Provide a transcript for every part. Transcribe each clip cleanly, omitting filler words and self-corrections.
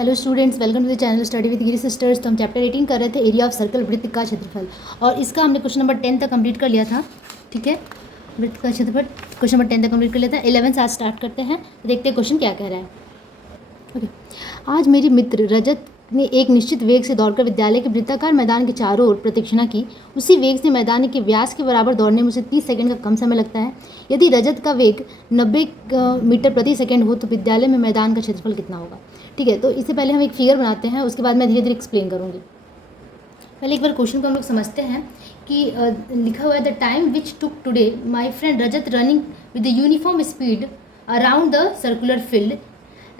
Hello students, welcome to the channel study with Giri sisters. तो हम chapter 18 कर रहे थे, एरिया ऑफ सर्कल, वृत्त का क्षेत्रफल। और इसका हमने क्वेश्चन नंबर 10 तक कंप्लीट कर लिया था। ठीक है, वृत्त का क्षेत्रफल क्वेश्चन नंबर 10 तक कंप्लीट कर लिया था। 11 से आज स्टार्ट करते हैं, देखते हैं क्वेश्चन क्या कह रहा है। ओके, आज मेरी मित्र रजत ने एक निश्चित वेग से दौड़कर विद्यालय के वृत्ताकार मैदान के चारों ओर प्रदक्षिणा की। उसी वेग से मैदान के व्यास के बराबर दौड़ने में उसे 30 सेकंड का कम समय लगता है। यदि रजत का वेग 90 मीटर प्रति सेकंड हो तो विद्यालय में मैदान का क्षेत्रफल कितना होगा। ठीक है, तो इससे पहले हम एक फिगर बनाते हैं, उसके बाद मैं धीरे धीरे एक्सप्लेन करूँगी। पहले एक बार क्वेश्चन को हम लोग समझते हैं कि लिखा हुआ है the time which took today my friend Rajat running with the uniform speed around the circular field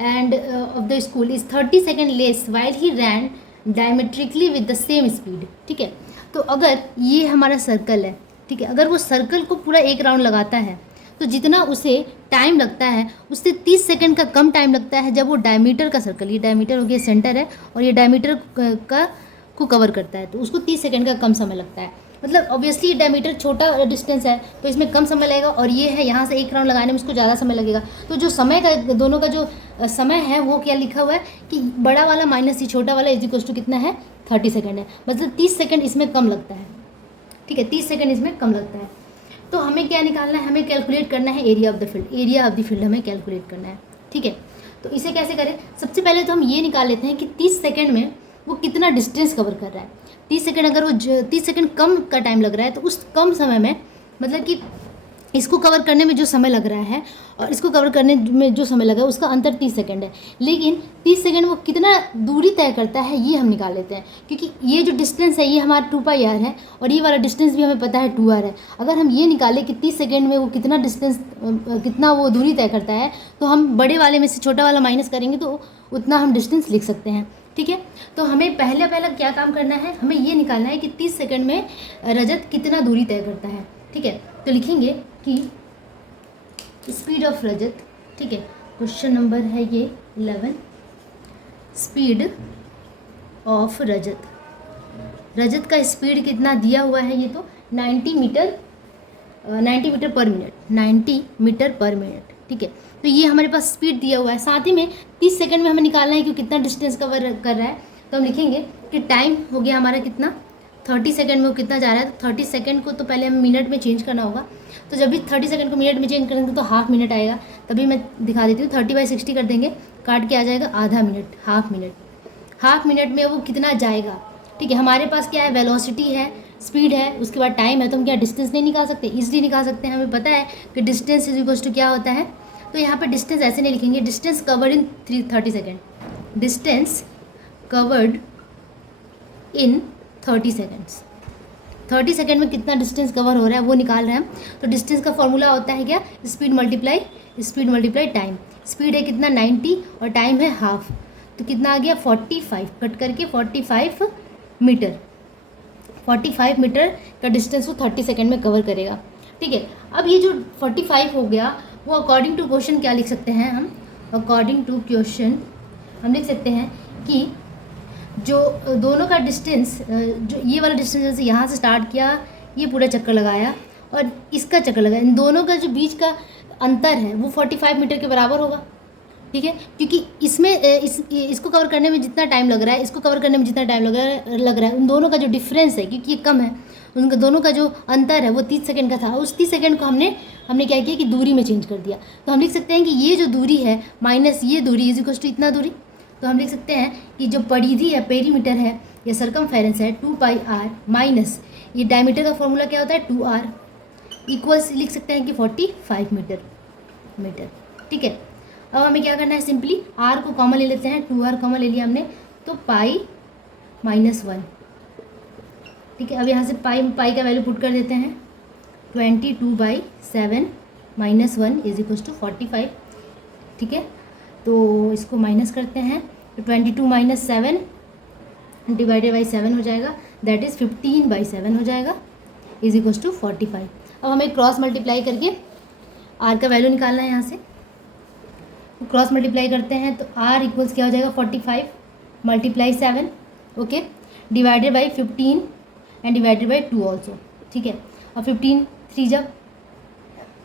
and of the school is 30 seconds less while he ran diametrically with the same speed। ठीक है, तो अगर ये हमारा circle है, ठीक है, अगर वो सर्कल को पूरा एक राउंड लगाता है तो जितना उसे टाइम लगता है उससे 30 सेकंड का कम टाइम लगता है जब वो डायमीटर का सर्कल, ये डायमीटर हो गया सेंटर है और ये डायमीटर का को कवर करता है, तो उसको 30 सेकंड का कम समय लगता है। मतलब ऑब्वियसली डायमीटर छोटा डिस्टेंस है तो इसमें कम समय लगेगा, और ये है यहाँ से एक राउंड लगाने में उसको ज़्यादा समय लगेगा। तो जो समय का दोनों का जो समय है वो क्या लिखा हुआ है कि बड़ा वाला माइनस ये छोटा वाला इज इक्वल टू कितना है 30 सेकंड है, मतलब 30 सेकंड इसमें कम लगता है। ठीक है, 30 सेकंड इसमें कम लगता है। तो हमें क्या निकालना है, हमें कैलकुलेट करना है area of the field. Area of the field हमें कैलकुलेट करना है। ठीक है, तो इसे कैसे करें, सबसे पहले तो हम ये निकाल लेते हैं कि 30 सेकंड में वो कितना डिस्टेंस कवर कर रहा है। 30 सेकंड अगर वो 30 सेकंड कम का टाइम लग रहा है तो उस कम समय में मतलब कि इसको कवर करने में जो समय लग रहा है और इसको कवर करने में जो समय लगा है उसका अंतर 30 सेकंड है। लेकिन 30 सेकंड वो कितना दूरी तय करता है ये हम निकाल लेते हैं, क्योंकि ये जो डिस्टेंस है ये हमारा 2πr है और ये वाला डिस्टेंस भी हमें पता है 2r है। अगर हम ये निकालें कि 30 सेकंड में वो कितना डिस्टेंस कितना वो दूरी तय करता है तो हम बड़े वाले में से छोटा वाला माइनस करेंगे तो उतना हम डिस्टेंस लिख सकते हैं। ठीक है, तो हमें पहला क्या काम करना है, हमें ये निकालना है कि 30 सेकंड में रजत कितना दूरी तय करता है। ठीक है, तो लिखेंगे कि स्पीड ऑफ रजत, ठीक है, क्वेश्चन नंबर है ये 11, स्पीड ऑफ रजत। रजत का स्पीड कितना दिया हुआ है, ये तो 90 मीटर पर मिनट, 90 मीटर पर मिनट। ठीक है, तो ये हमारे पास स्पीड दिया हुआ है। साथ ही में 30 सेकंड में हमें निकालना है कि कितना डिस्टेंस कवर कर रहा है। तो हम लिखेंगे कि टाइम हो गया हमारा कितना 30 सेकंड में वो कितना जा रहा है। तो 30 सेकंड को तो पहले हमें मिनट में चेंज करना होगा, तो जब भी 30 सेकंड को मिनट में चेंज करेंगे तो हाफ मिनट आएगा। तभी मैं दिखा देती हूँ, 30/60 कर देंगे, काट के आ जाएगा आधा minute, half minute. Half minute में वो कितना जाएगा। ठीक है, हमारे पास क्या है, वेलोसिटी है, स्पीड है, उसके बाद टाइम है, तो हम क्या डिस्टेंस नहीं निकाल सकते, ईजिली निकाल सकते हैं। हमें पता है कि डिस्टेंस इज इक्वल टू क्या होता है, तो यहाँ पे डिस्टेंस ऐसे नहीं लिखेंगे, distance covered in 30 second, distance covered in 30 seconds. 30 second में कितना डिस्टेंस कवर हो रहा है वो निकाल रहे हैं हम। तो डिस्टेंस का फॉर्मूला होता है क्या, स्पीड मल्टीप्लाई टाइम। स्पीड है कितना 90 और टाइम है हाफ, तो कितना आ गया 45, कट करके 45 मीटर। 45 मीटर का डिस्टेंस वो 30 सेकेंड में कवर करेगा। ठीक है, अब ये जो 45 हो गया वो अकॉर्डिंग टू क्वेश्चन क्या लिख सकते हैं हम, अकॉर्डिंग टू क्वेश्चन हम लिख सकते हैं कि जो दोनों का डिस्टेंस, जो ये वाला डिस्टेंस जैसे यहाँ से स्टार्ट किया, ये पूरा चक्कर लगाया और इसका चक्कर लगाया, इन दोनों का जो बीच का अंतर है वो 45 मीटर के बराबर होगा। ठीक है, क्योंकि इसमें इसको कवर करने में जितना टाइम लग रहा है, इसको कवर करने में जितना टाइम लग रहा है, उन दोनों का जो डिफरेंस है, क्योंकि ये कम है, उनका दोनों का जो अंतर है वो 30 सेकंड का था। उस 30 सेकंड को हमने क्या किया कि दूरी में चेंज कर दिया। तो हम लिख सकते हैं कि ये जो दूरी है माइनस ये दूरी इज इक्वल टू इतना दूरी। तो हम लिख सकते हैं कि जो परिधि है, पेरीमीटर है या सरकमफेरेंस है 2πr माइनस ये डायमीटर का फॉर्मूला क्या होता है 2r, इक्वल्स लिख सकते हैं कि 45 मीटर। ठीक है, अब हमें क्या करना है, सिंपली r को कॉमन ले लेते हैं, 2r कॉमन ले लिया हमने, तो π-1। ठीक है, अब यहाँ से पाई का वैल्यू पुट कर देते हैं, 22/7 - 1 इज इक्वल टू 45। ठीक है, तो इसको माइनस करते हैं, तो 22 - 7 डिवाइडेड बाई 7 हो जाएगा, दैट इज़ 15/7 हो जाएगा, इज इक्वल टू 45। अब हमें क्रॉस मल्टीप्लाई करके आर का वैल्यू निकालना है। यहाँ से क्रॉस मल्टीप्लाई करते हैं तो आर इक्वल्स क्या हो जाएगा 45 × 7, okay, divided by 15 and divided by 2 also. ठीक है, और 15 3 जब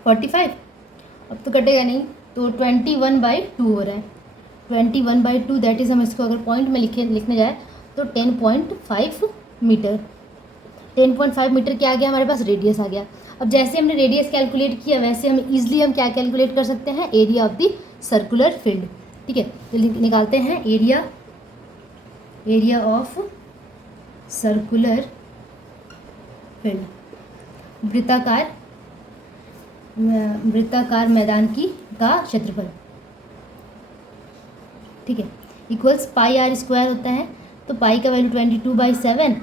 45, अब तो कटेगा नहीं, तो 21/2 हो रहा है। 21/2 दैट इज़, हम इसको अगर पॉइंट में लिखने जाए तो 10.5 मीटर। 10.5 मीटर क्या आ गया हमारे पास, रेडियस आ गया। अब जैसे हमने रेडियस कैलकुलेट किया वैसे हम इजीली हम क्या कैलकुलेट कर सकते हैं, area of the circular field. ठीक है, तो निकालते हैं एरिया ऑफ सर्कुलर फील्ड, वृत्ताकार मैदान का क्षेत्रफल। ठीक है, इक्वल्स पाई आर स्क्वायर होता है, तो पाई का वैल्यू 22/7,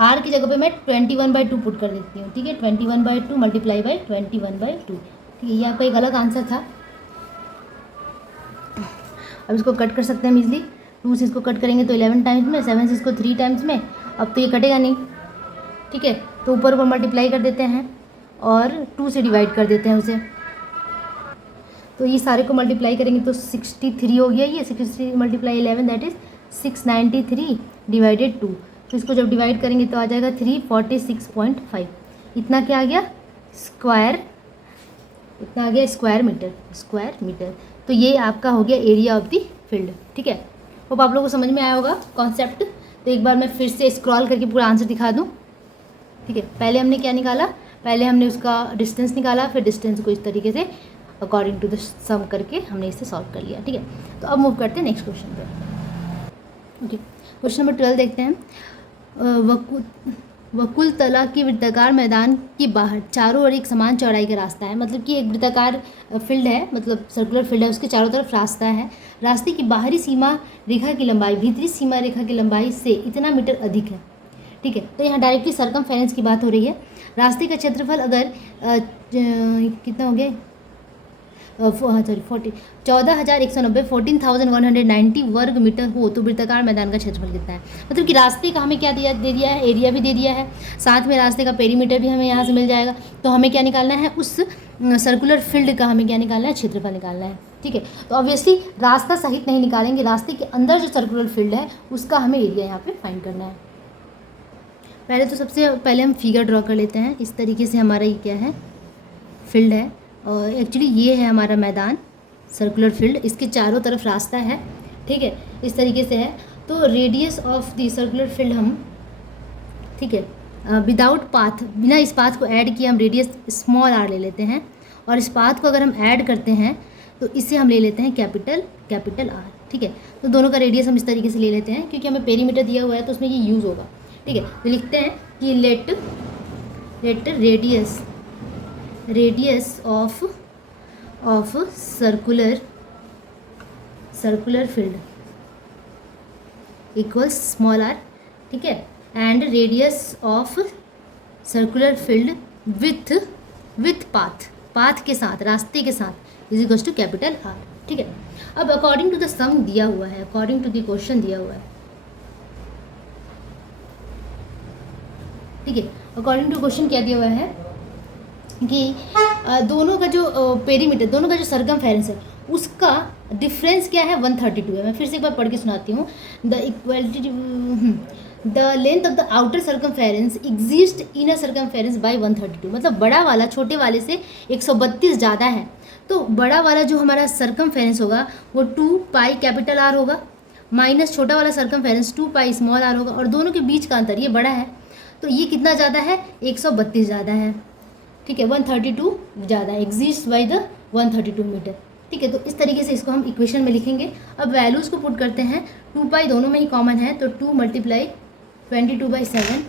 आर की जगह पे मैं 21/2 पुट कर देती हूँ। ठीक है, 21/2 मल्टीप्लाई बाई 21/2। ठीक है, ये आपका एक अलग आंसर था। अब इसको कट कर सकते हैं हम इजली, 2 से इसको कट करेंगे तो 11 टाइम्स में, 7 से इसको 3 टाइम्स में। अब तो ये कटेगा नहीं। ठीक है, तो ऊपर मल्टीप्लाई कर देते हैं और 2 से डिवाइड कर देते हैं उसे, तो ये सारे को मल्टीप्लाई करेंगे तो 63 हो गया। ये 63 मल्टीप्लाई 11 दैट इज़ 693 डिवाइडेड 2। तो इसको जब डिवाइड करेंगे तो आ जाएगा 346.5। इतना क्या आ गया, स्क्वायर, इतना आ गया स्क्वायर मीटर। तो ये आपका हो गया एरिया ऑफ द फील्ड। ठीक है, होप आप लोगों को समझ में आया होगा कॉन्सेप्ट। तो एक बार मैं फिर से स्क्रॉल करके पूरा आंसर दिखा दूँ। ठीक है, पहले हमने क्या निकाला, पहले हमने उसका डिस्टेंस निकाला, फिर डिस्टेंस को इस तरीके से अकॉर्डिंग टू द सम करके हमने इसे सॉल्व कर लिया। ठीक है, तो अब मूव करते हैं नेक्स्ट क्वेश्चन पे। ओके, क्वेश्चन नंबर 12 देखते हैं। वकुल तला की वृत्ताकार मैदान के बाहर चारों ओर एक समान चौड़ाई का रास्ता है। मतलब कि एक वृत्ताकार फील्ड है, मतलब सर्कुलर फील्ड है, उसके चारों तरफ रास्ता है। रास्ते की बाहरी सीमा रेखा की लंबाई भीतरी सीमा रेखा की लंबाई से इतना मीटर अधिक है। ठीक है, तो यहाँ डायरेक्टली सरकमफेरेंस की बात हो रही है। रास्ते का क्षेत्रफल अगर कितना हो गया, 14,190 14,190 वर्ग मीटर हो तो वृत्ताकार मैदान का क्षेत्रफल कितना है। मतलब कि रास्ते का हमें क्या दे दिया है, एरिया भी दे दिया है, साथ में रास्ते का पेरीमीटर भी हमें यहाँ से मिल जाएगा। तो हमें क्या निकालना है, उस सर्कुलर फील्ड का हमें क्या निकालना है, क्षेत्रफल निकालना है। ठीक है, तो ऑब्वियसली रास्ता सहित नहीं निकालेंगे, रास्ते के अंदर जो सर्कुलर फील्ड है उसका हमें एरिया यहाँ पे फाइंड करना है। पहले तो सबसे पहले हम फिगर ड्रॉ कर लेते हैं। इस तरीके से हमारा ये क्या है, फील्ड है, और एक्चुअली ये है हमारा मैदान, सर्कुलर फील्ड, इसके चारों तरफ रास्ता है। ठीक है, इस तरीके से है। तो radius of the circular field हम, ठीक है, विदाउट पाथ, बिना इस पाथ को ऐड किए हम रेडियस स्मॉल आर ले लेते हैं, और इस पाथ को अगर हम ऐड करते हैं तो इसे हम ले लेते हैं कैपिटल आर। ठीक है, तो दोनों का रेडियस हम इस तरीके से ले लेते हैं, क्योंकि हमें पेरीमीटर दिया हुआ है तो उसमें ये यूज़ होगा। ठीक है, तो लिखते हैं कि let radius of circular field equals small r. ठीक है, and radius of circular field with path के साथ, रास्ते के साथ, is equals to capital R. ठीक है, अब अकॉर्डिंग टू द सम दिया हुआ है, अकॉर्डिंग टू द क्वेश्चन दिया हुआ है। ठीक है, अकॉर्डिंग टू क्वेश्चन क्या दिया हुआ है कि दोनों का जो पेरीमीटर, दोनों का जो सरकमफेरेंस है उसका डिफरेंस क्या है, 132 है। मैं फिर से एक बार पढ़ के सुनाती हूँ। The length of the outer circumference exist in a circumference by 132। मतलब बड़ा वाला छोटे वाले से 132 ज़्यादा है, तो बड़ा वाला जो हमारा सर्कमफेरेंस होगा वो 2 पाई कैपिटल आर होगा, माइनस छोटा वाला सर्कमफेरेंस 2 पाई स्मॉल आर होगा, और दोनों के बीच का अंतर ये बड़ा है, तो ये कितना ज़्यादा है, 132 ज़्यादा है। ठीक है, 132 ज़्यादा एग्जिस्ट बाय द 132 मीटर। ठीक है, तो इस तरीके से इसको हम इक्वेशन में लिखेंगे। अब वैल्यूज़ को पुट करते हैं, 2 पाई दोनों में ही कॉमन है, तो 2 मल्टीप्लाई 22/7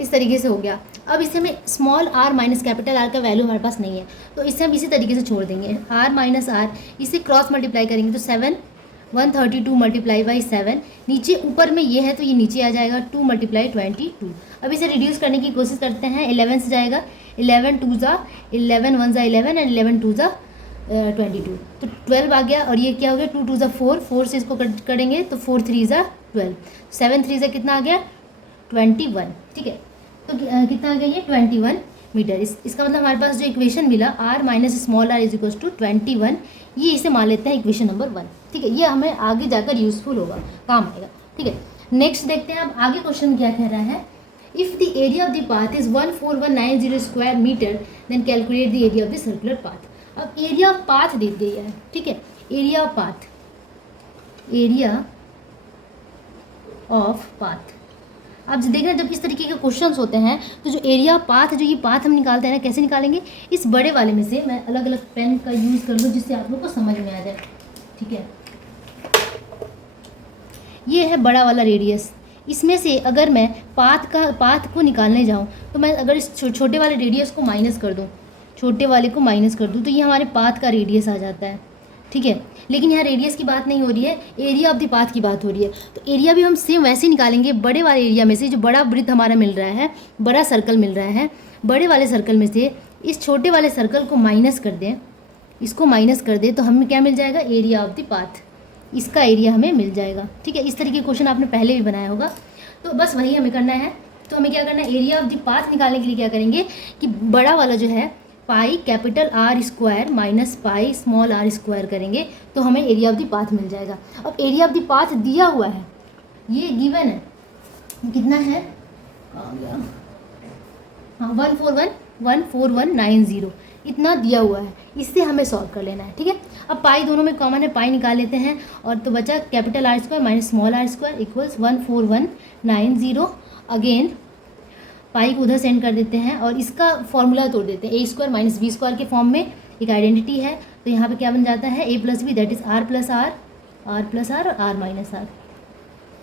इस तरीके से हो गया। अब इसे में small r minus capital R का वैल्यू हमारे पास नहीं है, तो इसे हम इसी तरीके से छोड़ देंगे। आर माइनस आर, इसे क्रॉस मल्टीप्लाई करेंगे तो 132 मल्टीप्लाई बाई 7, नीचे ऊपर में ये है तो ये नीचे आ जाएगा 2 मल्टीप्लाई 22। अब इसे रिड्यूस करने की कोशिश करते हैं, 11 से जाएगा, 11 2 ज़ा 11 1 ज़ा 11 एंड 11 2 ज़ा 22, तो 12 आ गया। और ये क्या हो गया, 2 2 ज़ा 4, 4 से इसको कट करेंगे तो 4 3 ज़ा 12, 7 3 ज़ा कितना आ गया, 21। ठीक है, तो कितना आ गया ये 21 मीटर। इसका मतलब हमारे पास जो इक्वेशन मिला, R minus small r is equals to 21, ये इसे मान लेते हैं इक्वेशन नंबर 1। ठीक है, ये हमें आगे जाकर यूजफुल होगा, काम आएगा। ठीक है, नेक्स्ट देखते हैं अब आगे क्वेश्चन क्या कह रहा है। If the area of the path is 14190 square metre then calculate the area of the circular path. अब एरिया ऑफ पाथ दे दिया है। ठीक है, area of path, area of path. आप देखना जब इस तरीके के क्वेश्चंस होते हैं तो जो एरिया ऑफ पाथ, जो ये पाथ हम निकालते हैं ना, कैसे निकालेंगे, इस बड़े वाले में से मैं अलग अलग पेन का यूज़ कर लूँ जिससे आप लोग को समझ में आ जाए। ठीक है, ये है बड़ा वाला रेडियस। इसमें से अगर मैं पाथ को निकालने जाऊँ तो मैं अगर इस छोटे वाले रेडियस को माइनस कर दूँ, छोटे वाले को माइनस कर दूँ तो ये हमारे पाथ का रेडियस आ जाता है। ठीक है, लेकिन यहाँ रेडियस की बात नहीं हो रही है, एरिया ऑफ द पाथ की बात हो रही है। तो एरिया भी हम सेम वैसे ही निकालेंगे, बड़े वाले एरिया में से जो बड़ा वृत्त हमारा मिल रहा है, बड़ा सर्कल मिल रहा है, बड़े वाले सर्कल में से इस छोटे वाले सर्कल को माइनस कर दें, इसको माइनस कर दें तो हमें क्या मिल जाएगा, एरिया ऑफ द पाथ, इसका एरिया हमें मिल जाएगा। ठीक है, इस तरीके का क्वेश्चन आपने पहले भी बनाया होगा, तो बस वही हमें करना है। तो हमें क्या करना है, एरिया ऑफ द पाथ निकालने के लिए क्या करेंगे कि बड़ा वाला जो है pi capital R square minus pi small are square करेंगे तो हमें एरिया ऑफ द पाथ मिल जाएगा। अब एरिया ऑफ द पाथ दिया हुआ है, ये गिवन है, कितना है, हाँ 14190 इतना दिया हुआ है, इससे हमें सॉल्व कर लेना है। ठीक है, अब पाई दोनों में कॉमन है, पाई निकाल लेते हैं और तो बचा capital R square minus small are square equals 14190। Again pi को उधर सेंड कर देते हैं और इसका फॉर्मूला तोड़ देते हैं, ए स्क्वायर माइनस बी स्क्वायर के फॉर्म में एक आइडेंटिटी है, तो यहाँ पे क्या बन जाता है, A plus B that is R plus R, R plus R और आर माइनस आर।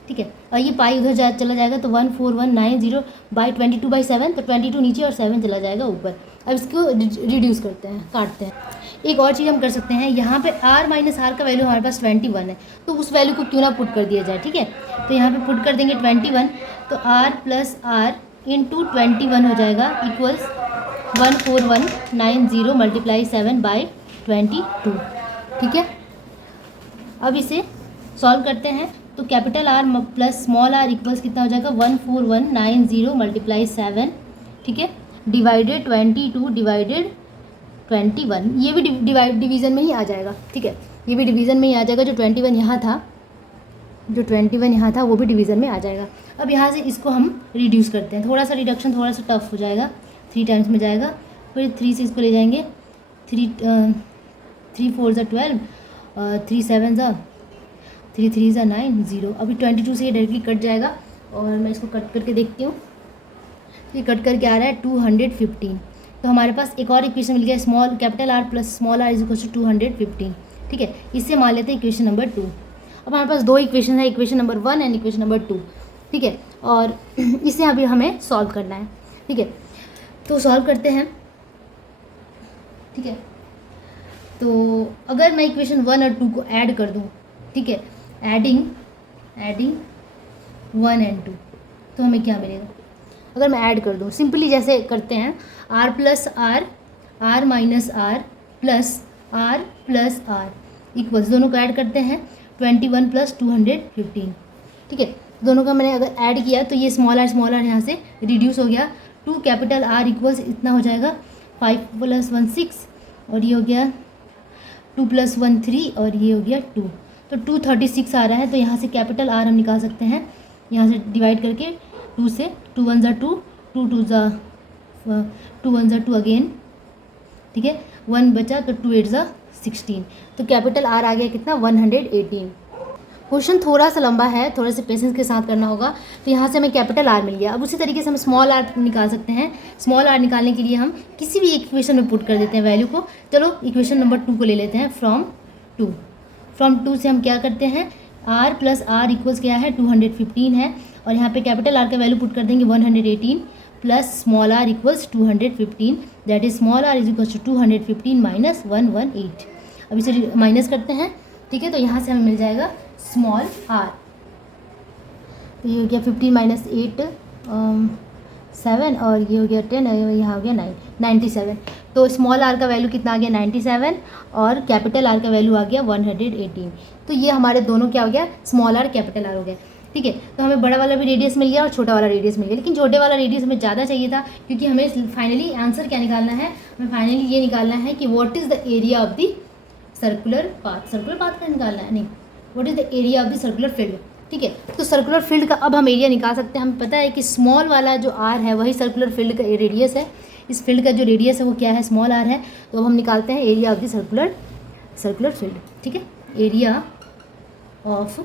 ठीक है, और ये पाई उधर चला जाएगा तो 14190 बाई 22/7, तो 22 नीचे और 7 चला जाएगा ऊपर। अब इसको रिड्यूस करते हैं, काटते हैं। एक और चीज़ हम कर सकते हैं, यहाँ पे r माइनस आर का वैल्यू हमारे पास 21 है, तो उस वैल्यू को क्यों ना पुट कर दिया जाए। ठीक है, तो यहाँ पे पुट कर देंगे 21, तो r प्लस आर इंटू 21 हो जाएगा इक्वल्स 14190 मल्टीप्लाई 7/22। ठीक है, अब इसे सॉल्व करते हैं तो capital R plus small r equals कितना हो जाएगा, 14190 मल्टीप्लाई 7। ठीक है, डिवाइडेड 22 डिवाइडेड 21, ये भी डिवीज़न में ही आ जाएगा। ठीक है, ये भी डिवीज़न में ही आ जाएगा, जो 21 यहाँ था, जो 21 यहाँ था वो भी डिवीज़न में आ जाएगा। अब यहाँ से इसको हम रिड्यूस करते हैं, थोड़ा सा रिडक्शन थोड़ा सा टफ हो जाएगा, 3 टाइम्स में जाएगा, फिर 3 से इसको ले जाएंगे, 3 4 ज़ा 12, 3 7 ज़ा 3 3 ज़ा 9 0। अभी 22 से ये डायरेक्टली कट जाएगा और मैं इसको कट करके देखती हूँ, ये कट करके आ रहा है 215। तो हमारे पास एक और इक्वेशन मिल गया, small capital R plus small r is equal to 215। ठीक है, इससे मान लेते हैं इक्वेशन नंबर 2। अब हमारे पास दो इक्वेशन है, equation number 1 and equation number 2। ठीक है, और इसे अभी हमें सॉल्व करना है। ठीक है, तो सॉल्व करते हैं। ठीक है, तो अगर मैं इक्वेशन 1 और 2 को ऐड कर दूँ, ठीक है, एडिंग 1 एंड 2, तो हमें क्या मिलेगा, अगर मैं ऐड कर दूँ सिंपली जैसे करते हैं, r plus R, R minus R plus R equals, दोनों को ऐड करते हैं 21 प्लस 215। ठीक है, दोनों का मैंने अगर ऐड किया तो ये स्मॉल आर यहाँ से रिड्यूस हो गया, 2 कैपिटल आर इक्वल्स इतना हो जाएगा 5 + 1 6, और ये हो गया 2 + 1 3, और ये हो गया 2, तो 236 आ रहा है। तो यहाँ से कैपिटल आर हम निकाल सकते हैं, यहाँ से डिवाइड करके 2 से, 2 1 ज़ा 2, 2 2 ज़ा 2 1 ज़ा 2 अगेन। ठीक है, 1 बचा तो 2 8 ज़ा 16, तो कैपिटल आर आ गया कितना, 118। क्वेश्चन थोड़ा सा लंबा है, थोड़े से पेशेंस के साथ करना होगा। तो यहाँ से हमें कैपिटल आर मिल गया। अब उसी तरीके से हम स्मॉल आर निकाल सकते हैं। स्मॉल आर निकालने के लिए हम किसी भी एक इक्वेशन में पुट कर देते हैं वैल्यू को। चलो इक्वेशन नंबर 2 को ले लेते हैं, फ्रॉम 2 से हम क्या करते हैं, आर प्लस आर इक्वल्स क्या है, 215 है, और यहाँ पे कैपिटल आर का वैल्यू पुट कर देंगे 118 plus small r equals 215, that is small r is equals to 215 minus 118। अब इसे माइनस करते हैं। ठीक है, तो यहाँ से हमें मिल जाएगा स्मॉल आर, तो ये हो गया 15 माइनस 8 7, और ये हो गया 10, यहाँ हो गया 97। तो स्मॉल आर का वैल्यू कितना आ गया, 97, और कैपिटल आर का वैल्यू आ गया 118। तो ये हमारे दोनों क्या हो गया, स्मॉल आर कैपिटल आर हो गया। ठीक है, तो हमें बड़ा वाला भी रेडियस मिल गया और छोटा वाला रेडियस मिल गया, लेकिन छोटे वाला रेडियस हमें ज़्यादा चाहिए था, क्योंकि हमें फाइनली आंसर क्या निकालना है, हमें फाइनली ये निकालना है कि what is the area of the circular path का निकालना है, नहीं, what is the area of the circular field. ठीक है, तो सर्कुलर फील्ड का अब हम एरिया निकाल सकते हैं। हमें पता है कि स्मॉल वाला जो आर है वही सर्कुलर फील्ड का रेडियस है, इस फील्ड का जो रेडियस है वो क्या है, स्मॉल आर है। तो अब हम निकालते हैं area of the circular field. ठीक है, area of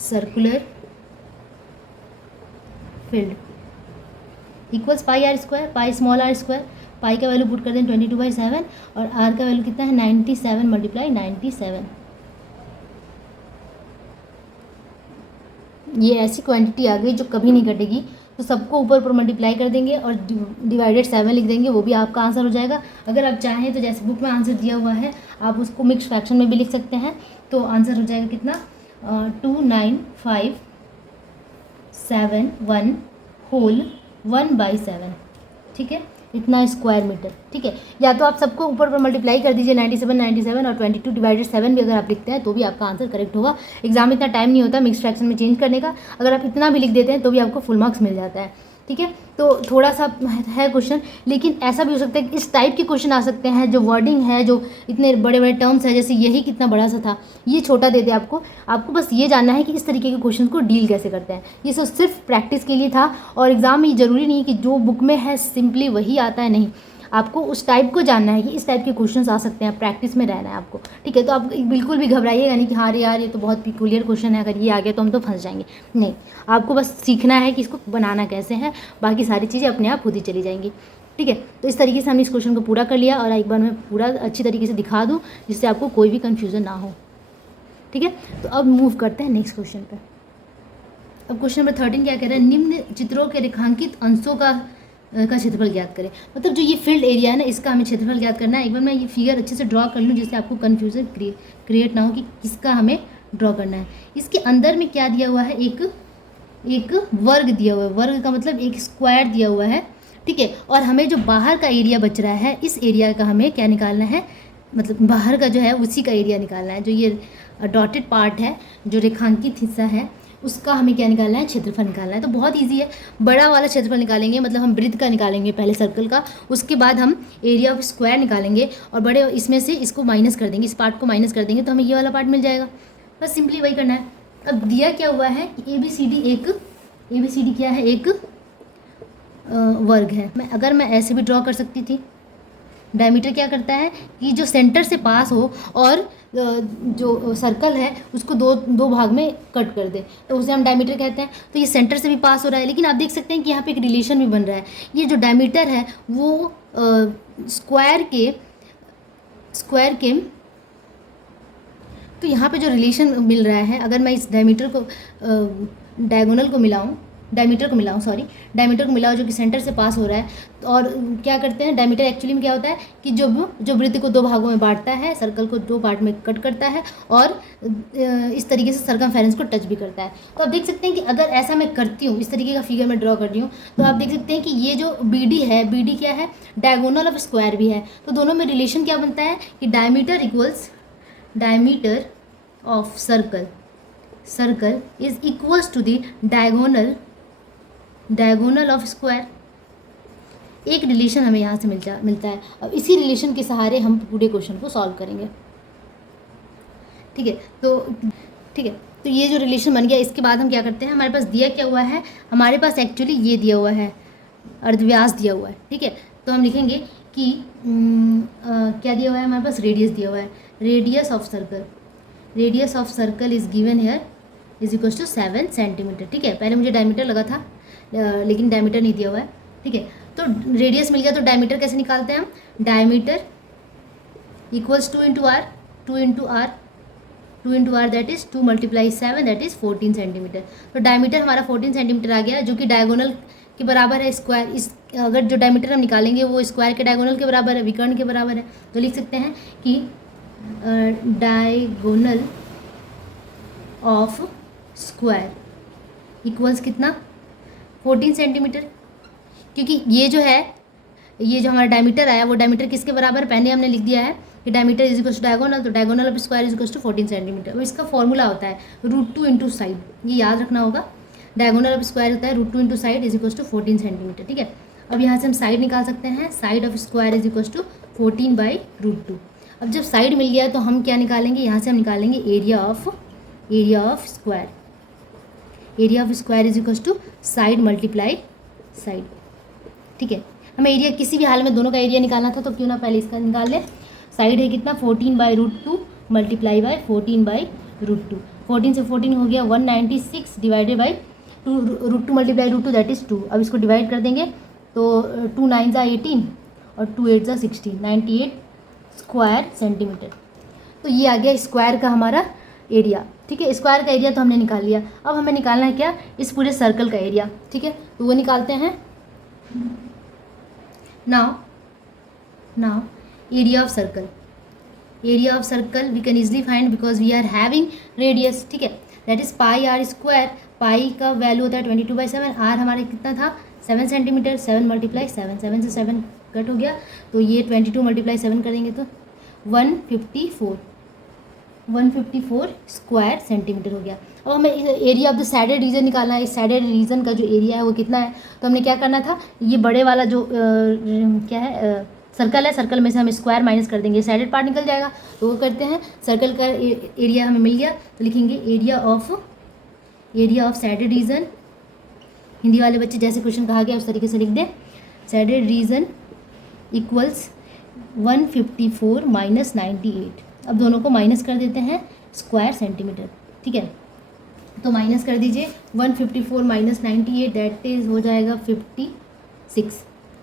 circular field equals pi R square, pi small are square, pi का वैल्यू पुट कर दें 22/7 और आर का वैल्यू कितना है 97 मल्टीप्लाई 97। ये ऐसी क्वांटिटी आ गई जो कभी नहीं घटेगी, तो सबको ऊपर ऊपर मल्टीप्लाई कर देंगे और डिवाइडेड 7 लिख देंगे, वो भी आपका आंसर हो जाएगा। अगर आप चाहें तो जैसे बुक में आंसर दिया हुआ है आप उसको मिक्स फ्रैक्शन में भी लिख सकते हैं, तो आंसर हो जाएगा कितना 2957 होल 1/7, ठीक है, इतना स्क्वायर मीटर, ठीक है। या तो आप सबको ऊपर ऊपर मल्टीप्लाई कर दीजिए 97 और 22/7 भी अगर आप लिखते हैं तो भी आपका आंसर करेक्ट होगा। एग्जाम में इतना टाइम नहीं होता मिक्स फ्रैक्शन में चेंज करने का, अगर आप इतना भी लिख देते हैं तो भी आपको फुल मार्क्स मिल जाता है, ठीक है। तो थोड़ा सा है क्वेश्चन, लेकिन ऐसा भी हो सकता है कि इस टाइप के क्वेश्चन आ सकते हैं जो वर्डिंग है, जो इतने बड़े बड़े टर्म्स है, जैसे यही कितना बड़ा सा था, ये छोटा दे दे आपको बस ये जानना है कि इस तरीके के क्वेश्चन को डील कैसे करते हैं। ये सब सिर्फ प्रैक्टिस के लिए था, और एग्जाम में ज़रूरी नहीं है कि जो बुक में है सिंपली वही आता है, नहीं, आपको उस टाइप को जानना है कि इस टाइप के क्वेश्चंस आ सकते हैं, प्रैक्टिस में रहना है आपको, ठीक है। तो आप बिल्कुल भी घबराइएगा नहीं कि हाँ रे यार ये तो बहुत पिकुलियर क्वेश्चन है, अगर ये आ गया तो हम तो फंस जाएंगे, नहीं, आपको बस सीखना है कि इसको बनाना कैसे है, बाकी सारी चीज़ें अपने आप खुद ही चली जाएंगी, ठीक है। तो इस तरीके से हमने इस क्वेश्चन को पूरा कर लिया, और एक बार मैं पूरा अच्छी तरीके से दिखा दूँ जिससे आपको कोई भी कन्फ्यूज़न ना हो, ठीक है। तो अब मूव करते हैं नेक्स्ट क्वेश्चन पर। अब क्वेश्चन नंबर 13 क्या कह रहा है, निम्न चित्रों के रेखांकित अंशों का क्षेत्रफल ज्ञात करें। मतलब जो ये फील्ड एरिया है ना, इसका हमें क्षेत्रफल ज्ञात करना है। एक बार मैं ये फिगर अच्छे से ड्रॉ कर लूँ जिससे आपको कन्फ्यूजन क्रिएट ना हो कि किसका हमें ड्रॉ करना है। इसके अंदर में क्या दिया हुआ है, एक वर्ग दिया हुआ है, वर्ग का मतलब एक स्क्वायर दिया हुआ है, ठीक है। और हमें जो बाहर का एरिया बच रहा है, इस एरिया का हमें क्या निकालना है, मतलब बाहर का जो है उसी का एरिया निकालना है। जो ये डॉटेड पार्ट है, जो रेखांकित हिस्सा है, उसका हमें क्या निकालना है, क्षेत्रफल निकालना है। तो बहुत इजी है, बड़ा वाला क्षेत्रफल निकालेंगे, मतलब हम वृत्त का निकालेंगे पहले, सर्कल का, उसके बाद हम एरिया ऑफ स्क्वायर निकालेंगे और बड़े इसमें से इसको माइनस कर देंगे, इस पार्ट को माइनस कर देंगे तो हमें ये वाला पार्ट मिल जाएगा। बस सिंपली वही करना है। अब दिया क्या हुआ है कि ए बी सी डी क्या है, एक वर्ग है। अगर मैं ऐसे भी ड्रॉ कर सकती थी। डायमीटर क्या करता है कि जो सेंटर से पास हो और जो सर्कल है उसको दो भाग में कट कर दे, तो उसे हम डायमीटर कहते हैं। तो ये सेंटर से भी पास हो रहा है, लेकिन आप देख सकते हैं कि यहाँ पे एक रिलेशन भी बन रहा है। ये जो डायमीटर है वो स्क्वायर के तो यहाँ पे जो रिलेशन मिल रहा है, अगर मैं इस डायमीटर को डायगोनल को मिलाऊँ, डायमीटर को मिलाओ जो कि सेंटर से पास हो रहा है। और क्या करते हैं, डायमीटर एक्चुअली में क्या होता है कि जो वृत्त को दो भागों में बांटता है, सर्कल को दो पार्ट में कट करता है और इस तरीके से सर्कमफेरेंस को टच भी करता है। तो आप देख सकते हैं कि अगर ऐसा मैं करती हूँ, इस तरीके का फिगर मैं ड्रॉ कर रही हूँ, तो आप देख सकते हैं कि ये जो बी डी है, बी डी क्या है, डायगोनल ऑफ स्क्वायर भी है। तो दोनों में रिलेशन क्या बनता है कि diameter equals diameter of circle is equals to the diagonal of square. एक रिलेशन हमें यहाँ से मिलता है। अब इसी रिलेशन के सहारे हम पूरे क्वेश्चन को सॉल्व करेंगे, ठीक है। तो ये जो रिलेशन बन गया, इसके बाद हम क्या करते हैं, हमारे पास दिया क्या हुआ है, हमारे पास एक्चुअली ये दिया हुआ है, अर्धव्यास दिया हुआ है, ठीक है। तो हम लिखेंगे कि क्या दिया हुआ है, हमारे पास रेडियस दिया हुआ है, radius of circle is given here is equal to 7 centimetre, ठीक है। पहले मुझे डायमीटर लगा था लेकिन डायमीटर नहीं दिया हुआ है, ठीक है। तो रेडियस मिल गया, तो डायमीटर कैसे निकालते हैं हम, diameter equals 2 into R that is 2 × 7 that is 14 centimetre. तो डायमीटर हमारा 14 सेंटीमीटर आ गया, जो कि डायगोनल के बराबर है स्क्वायर। इस अगर जो डायमीटर हम निकालेंगे वो स्क्वायर के डायगोनल के बराबर है, विकर्ण के बराबर है। तो लिख सकते हैं कि डायगोनल ऑफ स्क्वायर इक्वल्स कितना, 14 सेंटीमीटर। क्योंकि ये जो हमारा डायमीटर आया वो डायमीटर किसके बराबर है, पहले हमने लिख दिया है कि diameter is equal to diagonal, तो diagonal of square is equal to 14 centimetre. अब इसका फॉर्मूला होता है √2 इंटू साइड, ये याद रखना होगा। डायगोनल ऑफ स्क्वायर होता है √2 into side is equal to 14 centimetre, ठीक है। अब यहाँ से हम साइड निकाल सकते हैं, side of square is equal to 14/√2। अब जब साइड मिल गया तो हम क्या निकालेंगे, यहाँ से हम निकालेंगे area of square. Area of square is equal to side multiply side, ठीक है। हमें एरिया किसी भी हाल में दोनों का एरिया निकालना था, तो क्यों ना पहले इसका निकाल लें। साइड है कितना, 14/√2 मल्टीप्लाई बाय 14/√2। 14 से 14 हो गया 196 divided by √2 multiply √2 that is 2। अब इसको डिवाइड कर देंगे तो 2 9 ज़ा 18 और 2 8 ज़ा 16, 98 स्क्वायर सेंटीमीटर। तो ये आ गया स्क्वायर का हमारा एरिया। ठीक है, स्क्वायर का एरिया तो हमने निकाल लिया। अब हमें निकालना है क्या, इस पूरे सर्कल का एरिया। ठीक है, तो वो निकालते हैं। Now area of circle, area of circle we can easily find because we are having radius. ठीक है, that is pi R square. Pi का वैल्यू होता है 22/7। आर हमारे कितना था 7 सेंटीमीटर। 7 × 7, 7 से 7 कट हो गया तो ये 22 × 7 करेंगे तो 154 स्क्वायर सेंटीमीटर हो गया। अब हमें area of the shaded region निकालना है। इस सैडेड रीजन का जो एरिया है वो कितना है, तो हमने क्या करना था, ये बड़े वाला जो क्या है सर्कल है, सर्कल में से हम स्क्वायर माइनस कर देंगे, सैडेड पार्ट निकल जाएगा। तो वो करते हैं, सर्कल का एरिया हमें मिल गया तो लिखेंगे area of shaded region. Hindi वाले बच्चे जैसे क्वेश्चन कहा गया उस तरीके से लिख दें। Shaded region equals 154 - 98। अब दोनों को माइनस कर देते हैं स्क्वायर सेंटीमीटर। ठीक है, तो माइनस कर दीजिए 154 - 98 दैट इज हो जाएगा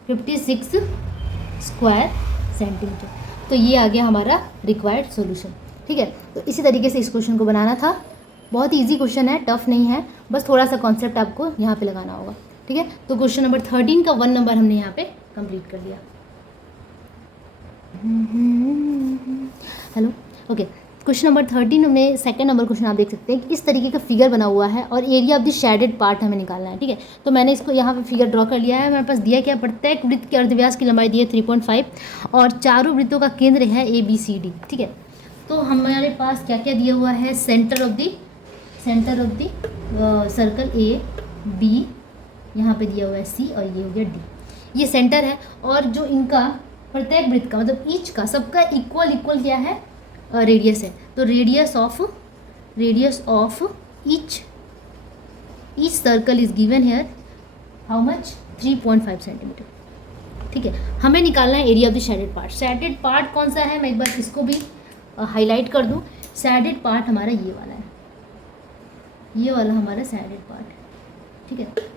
56 स्क्वायर सेंटीमीटर। तो ये आ गया हमारा रिक्वायर्ड सॉल्यूशन। ठीक है, तो इसी तरीके से इस क्वेश्चन को बनाना था। बहुत ईजी क्वेश्चन है, टफ नहीं है, बस थोड़ा सा कॉन्सेप्ट आपको यहाँ पे लगाना होगा। ठीक है, तो क्वेश्चन नंबर 13 का 1 नंबर हमने यहाँ पे कंप्लीट कर दिया। Hello, okay. क्वेश्चन नंबर 13 में सेकंड नंबर क्वेश्चन आप देख सकते हैं कि इस तरीके का फिगर बना हुआ है और area of the shaded part हमें निकालना है। ठीक है, तो मैंने इसको यहाँ पे फिगर ड्रॉ कर लिया है। मेरे पास दिया क्या, प्रत्येक वृत्त के अर्धव्यास की लंबाई दी है 3.5 और चारों वृत्तों का केंद्र है ABCD। ठीक है, तो हमारे पास क्या क्या दिया हुआ है, centre of the circle AB, यहाँ पे दिया हुआ है C और ये हो गया D। ये सेंटर है और जो इनका प्रत्येक वृत्त का मतलब ईच का सबका इक्वल क्या है, रेडियस है। तो radius of each circle is given here how much 3.5 centimetre. ठीक है, हमें निकालना है area of the shaded part. Shaded part कौन सा है, मैं एक बार इसको भी हाईलाइट कर दूं। शेडेड पार्ट हमारा ये वाला है, ये वाला हमारा शेडेड पार्ट है। ठीक है,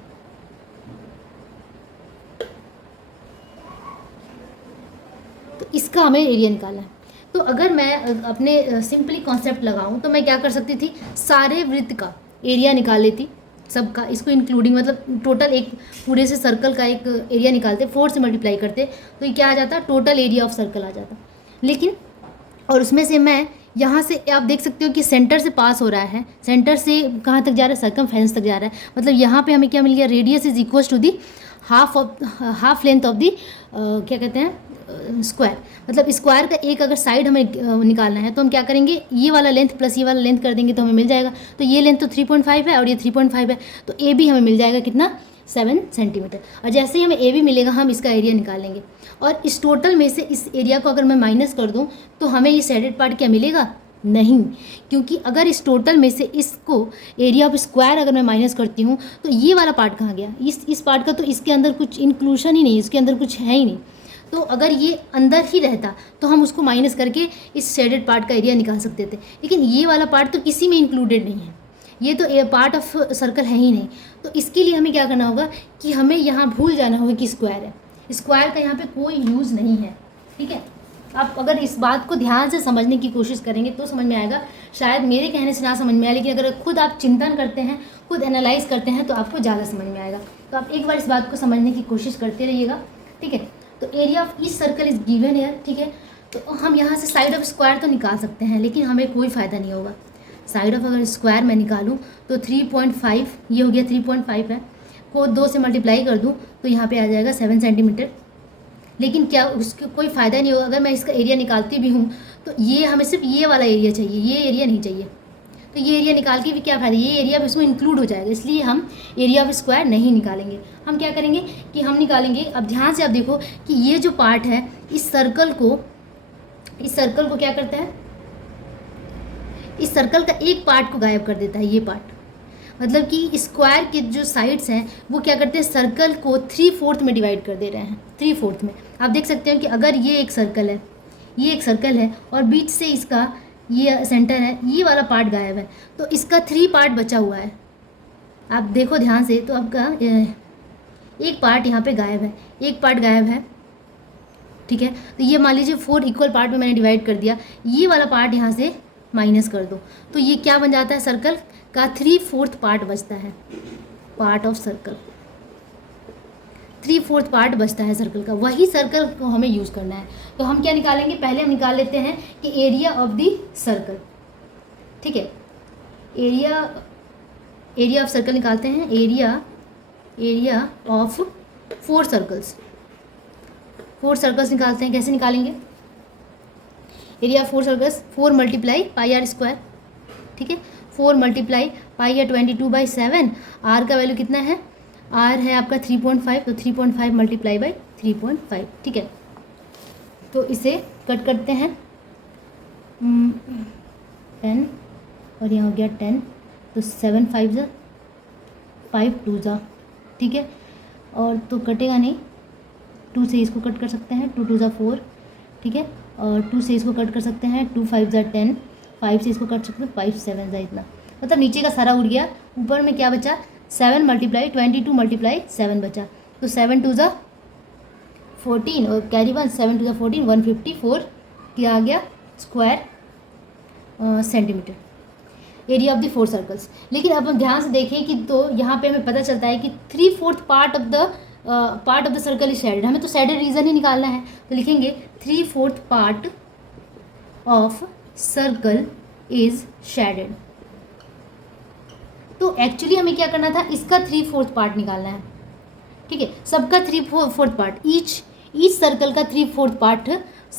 तो इसका हमें एरिया निकालना है। तो अगर मैं अपने सिंपली कॉन्सेप्ट लगाऊं तो मैं क्या कर सकती थी, सारे वृत्त का एरिया निकाल लेती, सबका, इसको इंक्लूडिंग मतलब टोटल एक पूरे से सर्कल का एक एरिया निकालते, 4 से मल्टीप्लाई करते तो ये क्या आ जाता, टोटल एरिया ऑफ सर्कल आ जाता। लेकिन और उसमें से मैं यहाँ से आप देख सकते हो कि सेंटर से पास हो रहा है, सेंटर से कहाँ तक जा रहा है, सर्कमफ्रेंस तक जा रहा है। मतलब यहाँ पे हमें क्या मिल गया, radius is equal to the half length of the क्या कहते हैं स्क्वायर। मतलब स्क्वायर का एक अगर साइड हमें निकालना है तो हम क्या करेंगे, ये वाला लेंथ प्लस ये वाला लेंथ कर देंगे तो हमें मिल जाएगा। तो ये लेंथ तो 3.5 है और ये 3.5 है, तो AB हमें मिल जाएगा कितना, 7 सेंटीमीटर। और जैसे ही हमें AB मिलेगा हम इसका एरिया निकालेंगे और इस टोटल में से इस एरिया को अगर मैं माइनस कर दूं तो हमें ये शेडेड पार्ट क्या मिलेगा, नहीं, क्योंकि अगर इस टोटल में से इसको एरिया ऑफ स्क्वायर अगर मैं माइनस करती हूँ तो ये वाला पार्ट कहाँ गया, इस पार्ट का तो इसके अंदर कुछ इंक्लूशन ही नहीं, इसके अंदर कुछ है ही नहीं। तो अगर ये अंदर ही रहता तो हम उसको माइनस करके इस शेडेड पार्ट का एरिया निकाल सकते थे, लेकिन ये वाला पार्ट तो किसी में इंक्लूडेड नहीं है, ये तो पार्ट ऑफ सर्कल है ही नहीं। तो इसके लिए हमें क्या करना होगा कि हमें यहाँ भूल जाना होगा कि स्क्वायर है, स्क्वायर का यहाँ पे कोई यूज़ नहीं है। ठीक है, आप अगर इस बात को ध्यान से समझने की कोशिश करेंगे तो समझ में आएगा, शायद मेरे कहने से ना समझ में आए, लेकिन अगर खुद आप चिंतन करते हैं, खुद एनालाइज करते हैं तो आपको ज़्यादा समझ में आएगा। तो आप एक बार इस बात को समझने की कोशिश करते रहिएगा। ठीक है, तो area of each circle is given here. ठीक है, तो हम यहाँ से साइड ऑफ स्क्वायर तो निकाल सकते हैं लेकिन हमें कोई फ़ायदा नहीं होगा। साइड ऑफ अगर स्क्वायर मैं निकालूँ तो 3.5, ये हो गया 3.5 है, को 2 से मल्टीप्लाई कर दूँ तो यहाँ पे आ जाएगा 7 सेंटीमीटर। लेकिन क्या उसका कोई फ़ायदा नहीं होगा, अगर मैं इसका एरिया निकालती भी हूँ तो ये हमें सिर्फ ये वाला एरिया चाहिए, ये एरिया नहीं चाहिए। तो ये एरिया निकाल के भी क्या फ़ायदा, ये एरिया भी इसमें इंक्लूड हो जाएगा, इसलिए हम एरिया ऑफ स्क्वायर नहीं निकालेंगे। हम क्या करेंगे कि हम निकालेंगे, अब ध्यान से आप देखो कि ये जो पार्ट है इस सर्कल को क्या करता है, इस सर्कल का एक पार्ट को गायब कर देता है। ये पार्ट मतलब कि स्क्वायर के जो साइड्स हैं वो क्या करते हैं, सर्कल को 3/4 में डिवाइड कर दे रहे हैं, 3/4 में। आप देख सकते हो कि अगर ये एक सर्कल है, ये एक सर्कल है और बीच से इसका ये सेंटर है, ये वाला पार्ट गायब है, तो इसका 3 पार्ट बचा हुआ है। आप देखो ध्यान से, तो आपका एक पार्ट यहाँ पे गायब है, एक पार्ट गायब है, ठीक है। तो ये मान लीजिए 4 इक्वल पार्ट में मैंने डिवाइड कर दिया, ये वाला पार्ट यहाँ से माइनस कर दो, तो ये क्या बन जाता है, सर्कल का 3/4 पार्ट बचता है, पार्ट ऑफ सर्कल 3/4 पार्ट बचता है सर्कल का, वही सर्कल को हमें यूज़ करना है। तो हम क्या निकालेंगे, पहले हम निकाल लेते हैं कि एरिया ऑफ द सर्कल, ठीक है। एरिया ऑफ सर्कल निकालते हैं, एरिया ऑफ 4 सर्कल्स निकालते हैं। कैसे निकालेंगे, area of 4 circles, 4 multiply pi R square, ठीक है। 4 मल्टीप्लाई पाई है 22/7, आर का वैल्यू कितना है, आर है आपका 3.5, तो 3.5 मल्टीप्लाई बाई 3.5, ठीक है। तो इसे कट करते हैं, 10 और यहाँ हो गया 10, तो 7 5 जा 5 2 जा, ठीक है। और तो कटेगा नहीं, 2 से इसको कट कर सकते हैं, 2 2 जा 4, ठीक है। और 2 से इसको कट कर सकते हैं, 2 5 जा 10, 5 से इसको कट सकते हैं, 5 7 जा इतना, मतलब नीचे का सारा उड़ गया, ऊपर में क्या बचा, 7 मल्टीप्लाई 22 मल्टीप्लाई 7 बचा, तो 7 2 जा 14 और कैरी 1, 7 2 जा 14, 154 क्या आ गया square centimetre, area of the 4 circles. लेकिन अब हम ध्यान से देखें कि तो यहाँ पे हमें पता चलता है कि 3/4 part of the circle is shaded, हमें तो शेडेड रीजन ही निकालना है, तो लिखेंगे 3/4 part of circle is shaded. तो एक्चुअली हमें क्या करना था, इसका 3/4 पार्ट निकालना है, ठीक है। सबका 3/4 पार्ट, ईच सर्कल का 3/4 पार्ट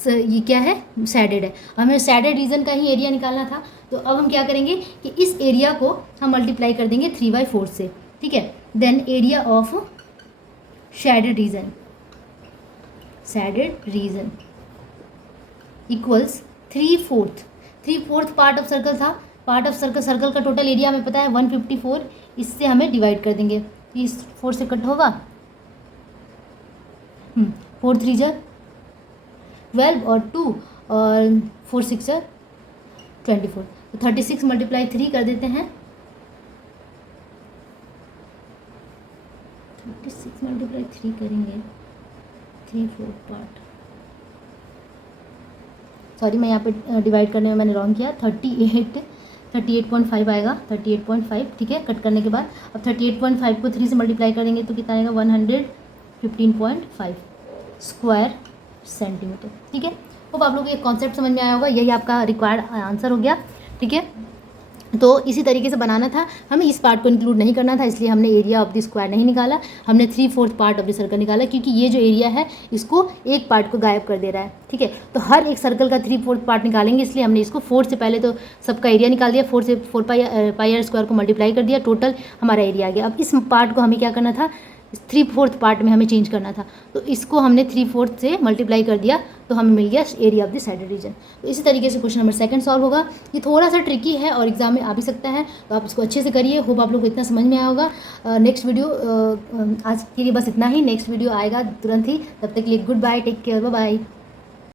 ये क्या है, शेडेड है। हमें शेडेड रीजन का ही एरिया निकालना था, तो अब हम क्या करेंगे कि इस एरिया को हम मल्टीप्लाई कर देंगे 3/4 से, ठीक है। Then area of shaded region equals 3/4 part of circle था, पार्ट ऑफ सर्कल का टोटल एरिया हमें पता है 154, इससे हमें डिवाइड कर देंगे, इस 4 से कट होगा, 4 3 जा 12 और 2 और 4 6 जा 24, तो 36 मल्टीप्लाई 3 कर देते हैं, 36 मल्टीप्लाई 3 करेंगे, 3/4 पार्ट, सॉरी मैं यहाँ पे डिवाइड करने में मैंने रॉन्ग किया, 38.5 आएगा, 38.5, ठीक है। कट करने के बाद अब 38.5 को 3 से मल्टीप्लाई करेंगे तो कितना आएगा, 115.5 स्क्वायर सेंटीमीटर, ठीक है। होप आप लोगों को ये कॉन्सेप्ट समझ में आया होगा, यही आपका रिक्वायर्ड आंसर हो गया, ठीक है। तो इसी तरीके से बनाना था, हमें इस पार्ट को इंक्लूड नहीं करना था, इसलिए हमने एरिया ऑफ द स्क्वायर नहीं निकाला, हमने 3/4 पार्ट ऑफ द सर्कल निकाला, क्योंकि ये जो एरिया है इसको एक पार्ट को गायब कर दे रहा है, ठीक है। तो हर एक सर्कल का 3/4 पार्ट निकालेंगे, इसलिए हमने इसको 4 से पहले तो सबका एरिया निकाल दिया, 4 से 4 पाई आर स्क्वायर को मल्टीप्लाई कर दिया, टोटल हमारा एरिया आ गया। अब इस पार्ट को हमें क्या करना था, 3/4 पार्ट में हमें चेंज करना था, तो इसको हमने 3/4 से मल्टीप्लाई कर दिया, तो हमें मिल गया area of the shaded region. तो इसी तरीके से क्वेश्चन नंबर 2 सॉल्व होगा। ये थोड़ा सा ट्रिकी है और एग्जाम में आ भी सकता है, तो आप इसको अच्छे से करिए। होप आप लोग को इतना समझ में आया होगा। नेक्स्ट वीडियो आज के लिए बस इतना ही, नेक्स्ट वीडियो आएगा तुरंत ही, तब तक के लिए goodbye, take care, bye bye.